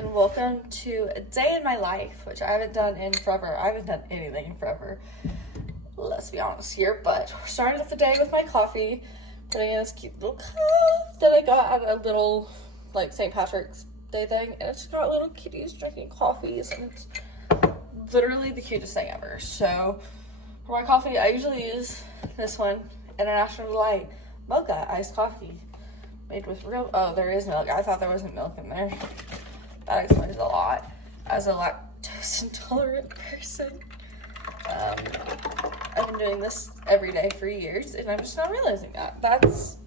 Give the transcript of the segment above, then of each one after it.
and welcome to a day in my life, which I haven't done in forever. I haven't done anything in forever, let's be honest here, but we're starting off the day with my coffee, putting in this cute little cup that I got at a little, like, St. Patrick's Day thing, and it's got little kitties drinking coffees, and it's literally the cutest thing ever. So, for my coffee, I usually use this one, International Delight Mocha Iced Coffee. Made with real, oh, there is milk. I thought there wasn't milk in there. That explains a lot. As a lactose intolerant person, I've been doing this every day for years, and I'm just not realizing that. That's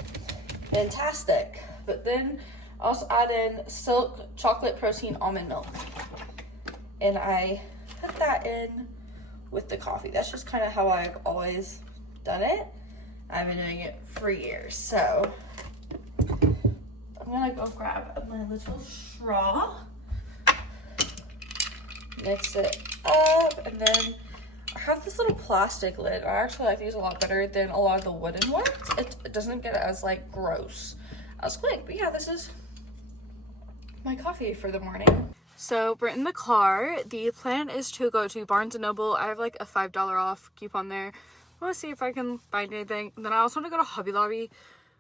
fantastic. But then I also add in Silk Chocolate Protein Almond Milk, and I put that in with the coffee. That's just kind of how I've always done it. I've been doing it for years, so I'm gonna go grab my little straw, mix it up, and then I have this little plastic lid. I actually like these a lot better than a lot of the wooden ones. It doesn't get as like gross as quick, but yeah, this is my coffee for the morning. So we're in the car. The plan is to go to Barnes & Noble. I have like a $5 off coupon there. I want to see if I can find anything. And then I also want to go to Hobby Lobby,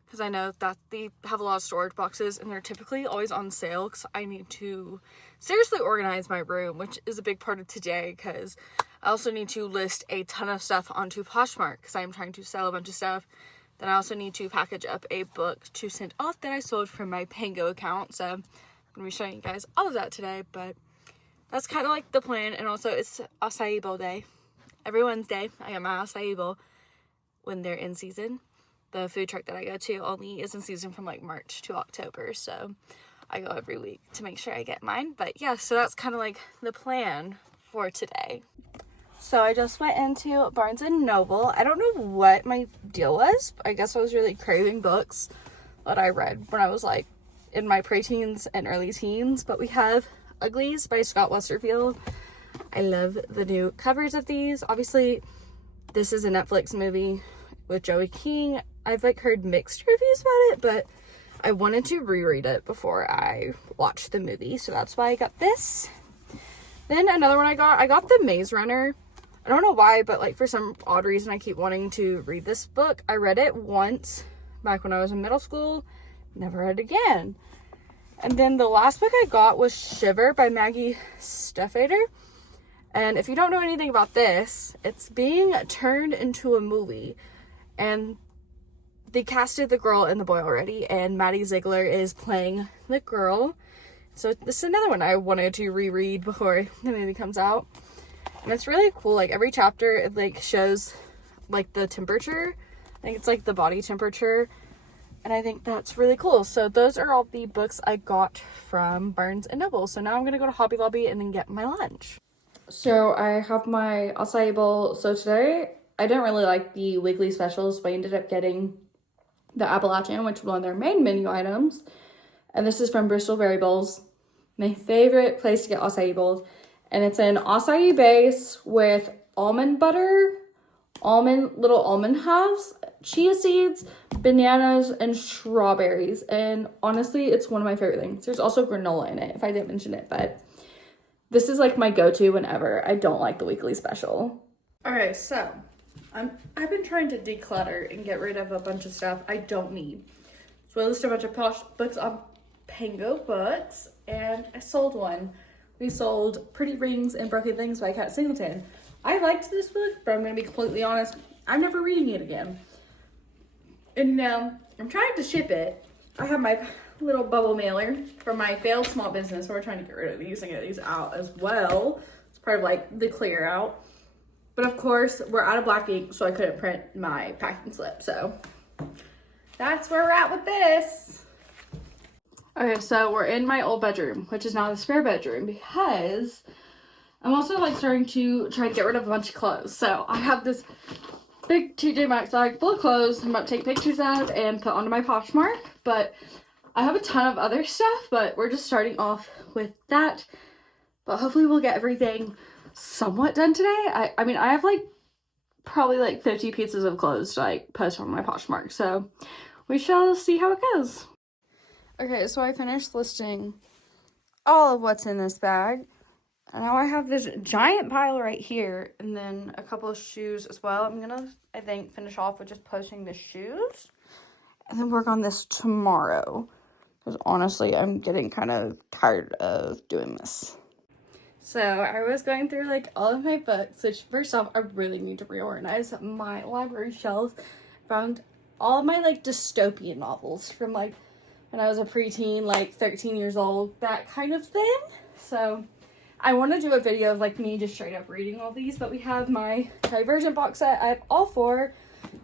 because I know that they have a lot of storage boxes and they're typically always on sale, because I need to seriously organize my room, which is a big part of today, because I also need to list a ton of stuff onto Poshmark, because I'm trying to sell a bunch of stuff. Then I also need to package up a book to send off that I sold from my Pango account, so I'm going to be showing you guys all of that today, but that's kind of like the plan. And also it's acai bowl day. Every Wednesday I get my acai bowl when they're in season. The food truck that I go to only is in season from like March to October, so I go every week to make sure I get mine. But yeah, so that's kind of like the plan for today. So I just went into Barnes & Noble. I don't know what my deal was. I guess I was really craving books that I read when I was like in my preteens and early teens. But we have Uglies by Scott Westerfield. I love the new covers of these. Obviously, this is a Netflix movie with Joey King. I've like heard mixed reviews about it, but I wanted to reread it before I watched the movie, so that's why I got this. Then another one I got the Maze Runner. I don't know why, but like for some odd reason I keep wanting to read this book. I read it once back when I was in middle school, never read it again. And then the last book I got was Shiver by Maggie Stiefvater. And if you don't know anything about this, it's being turned into a movie. And they casted the girl and the boy already, and Maddie Ziegler is playing the girl. So this is another one I wanted to reread before the movie comes out. And it's really cool. Like every chapter, it like shows like the temperature. I think it's like the body temperature. And I think that's really cool. So those are all the books I got from Barnes & Noble. So now I'm going to go to Hobby Lobby and then get my lunch. So I have my acai bowl. So today, I didn't really like the weekly specials, but I ended up getting the Appalachian, which was one of their main menu items. And this is from Bristol Berry Bowls. My favorite place to get acai bowls. And it's an acai base with almond butter, little almond halves, chia seeds, bananas, and strawberries. And honestly, it's one of my favorite things. There's also granola in it, if I didn't mention it, but this is like my go-to whenever I don't like the weekly special. Okay, so I've been trying to declutter and get rid of a bunch of stuff I don't need. So I listed a bunch of Posh books on Pango Books, and I sold one. We sold Pretty Rings and Broken Things by Kat Singleton. I liked this book, but I'm going to be completely honest, I'm never reading it again. And now I'm trying to ship it. I have my little bubble mailer from my failed small business, so we're trying to get rid of these and get these out as well. It's part of like the clear out. But of course, we're out of black ink, so I couldn't print my packing slip. So that's where we're at with this. Okay, so we're in my old bedroom, which is now the spare bedroom, because I'm also like starting to try to get rid of a bunch of clothes. So I have this big TJ Maxx bag full of clothes I'm about to take pictures of and put onto my Poshmark. But I have a ton of other stuff, but we're just starting off with that. But hopefully we'll get everything somewhat done today. I mean, I have like probably like 50 pieces of clothes to like put on my Poshmark. So we shall see how it goes. Okay, so I finished listing all of what's in this bag. And now I have this giant pile right here, and then a couple of shoes as well. I'm gonna, I think, finish off with just posting the shoes, and then work on this tomorrow. Because honestly, I'm getting kind of tired of doing this. So I was going through like all of my books, which first off, I really need to reorganize my library shelves. Found all of my like dystopian novels from like when I was a preteen, like 13 years old, that kind of thing. So I want to do a video of like me just straight up reading all these, but we have my Divergent box set. I have all four,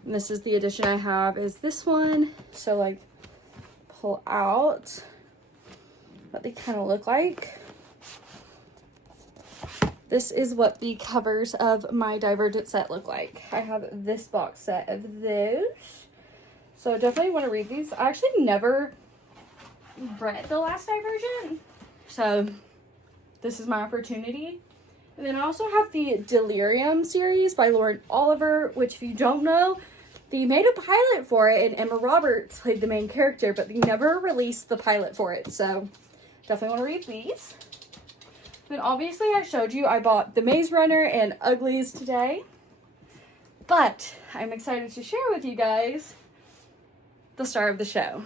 and this is the edition I have is this one. So like pull out what they kind of look like. This is what the covers of my Divergent set look like. I have this box set of those. So definitely want to read these. I actually never read the last Divergent, so this is my opportunity. And then I also have the Delirium series by Lauren Oliver, which if you don't know, they made a pilot for it and Emma Roberts played the main character, but they never released the pilot for it. So definitely want to read these. Then obviously I showed you I bought The Maze Runner and Uglies today, but I'm excited to share with you guys the star of the show.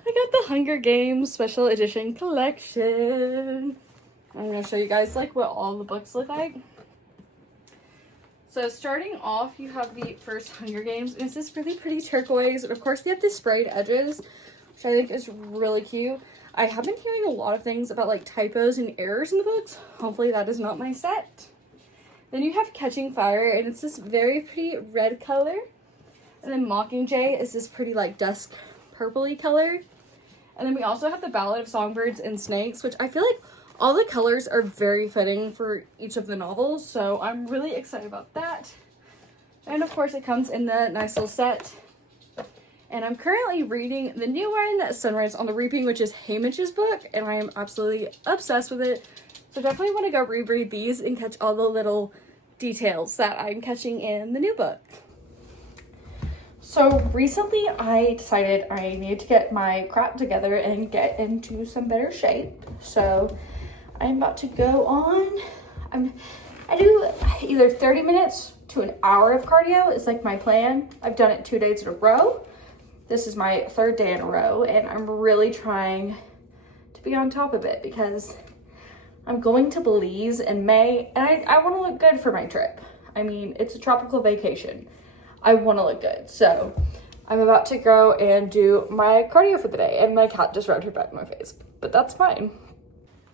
I got the Hunger Games special edition collection. I'm going to show you guys like what all the books look like. So starting off, you have the first Hunger Games, and it's this really pretty turquoise, and of course they have the sprayed edges, which I think is really cute. I have been hearing a lot of things about like typos and errors in the books. Hopefully that is not my set. Then you have Catching Fire, and it's this very pretty red color. And then Mockingjay is this pretty like dusk purpley color. And then we also have the Ballad of Songbirds and Snakes, which I feel like all the colors are very fitting for each of the novels. So I'm really excited about that. And of course it comes in the nice little set. And I'm currently reading the new one, Sunrise on the Reaping, which is Haymitch's book, and I am absolutely obsessed with it. So definitely want to go reread these and catch all the little details that I'm catching in the new book. So recently I decided I needed to get my crap together and get into some better shape. So I'm about to go on, I do either 30 minutes to an hour of cardio is like my plan. I've done it 2 days in a row. This is my third day in a row, and I'm really trying to be on top of it because I'm going to Belize in May, and I want to look good for my trip. I mean, it's a tropical vacation. I want to look good, so I'm about to go and do my cardio for the day, and my cat just rubbed her back in my face, but that's fine.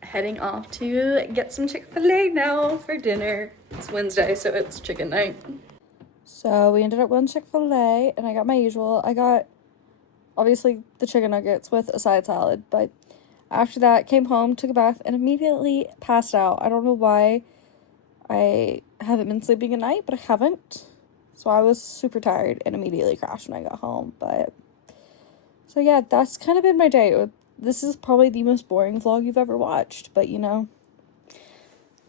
Heading off to get some Chick-fil-A now for dinner. It's Wednesday, so it's chicken night. So we ended up going to Chick-fil-A, and I got my usual. I got obviously the chicken nuggets with a side salad, but after that came home, took a bath, and immediately passed out. I don't know why I haven't been sleeping at night, but I haven't. So I was super tired and immediately crashed when I got home. But so yeah, that's kind of been my day. This is probably the most boring vlog you've ever watched, but you know,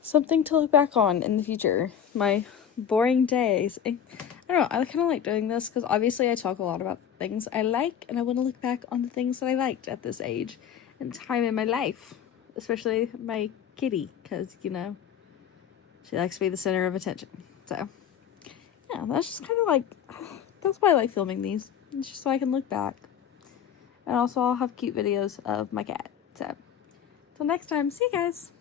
something to look back on in the future. My boring days. I don't know, I kind of like doing this because obviously I talk a lot about things I like, and I want to look back on the things that I liked at this age and time in my life, especially my kitty, because you know, she likes to be the center of attention. So yeah, that's just kind of like, that's why I like filming these. It's just so I can look back, and also I'll have cute videos of my cat. So till next time, see you guys.